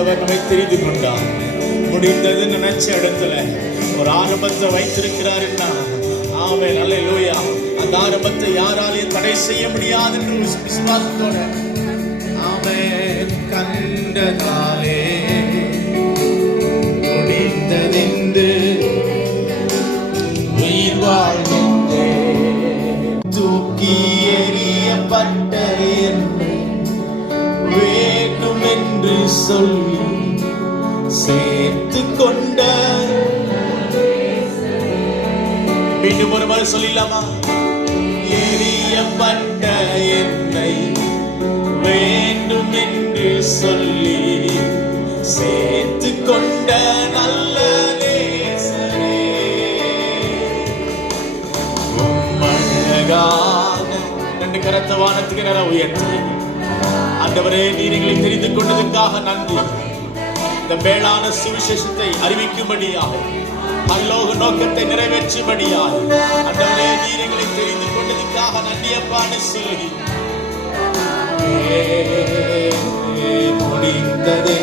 ஆண்டவர் நம்மை தெரிந்து கொண்டார். முடிந்தது நினைச்ச இடத்துல ஒரு ஆரம்பத்தை வைத்திருக்கிறார். ஆமென், அல்லேலூயா. அந்த ஆரம்பத்தை யாராலையும் தடை செய்ய முடியாது என்று விசுவாசத்தோட ஆமென். கண்டதாலே முடிந்ததென்று உயிர் வாழ்கின்றே. தூக்கி எறியப்பட்ட என்னை வேண்டும் என்று சொல்லி சேர்த்து கொண்ட. மீண்டும் ஒரு முறை சொல்லிடலாமா? எறியப்பட்ட என்னை வேண்டும் என்று சொல்லி சேர்த்து கொண்ட நல்ல நேசரே. உம்மழகான ரெண்டு கரத்த வானத்துக்கு நேர உயர்த்தி ஆண்டவரே, நீர் எங்களை தெரிந்து கொண்டதற்காக நன்றி. இந்த மேலான சுவிசேஷத்தை அறிவிக்கும்படியாக பரலோக நோக்கத்தை நிறைவேற்றும்படியாக ஆண்டவரே, நீர் எங்களை தெரிந்து கொண்டதற்காக நன்றி அப்பான்னு சொல்லி முடிந்ததே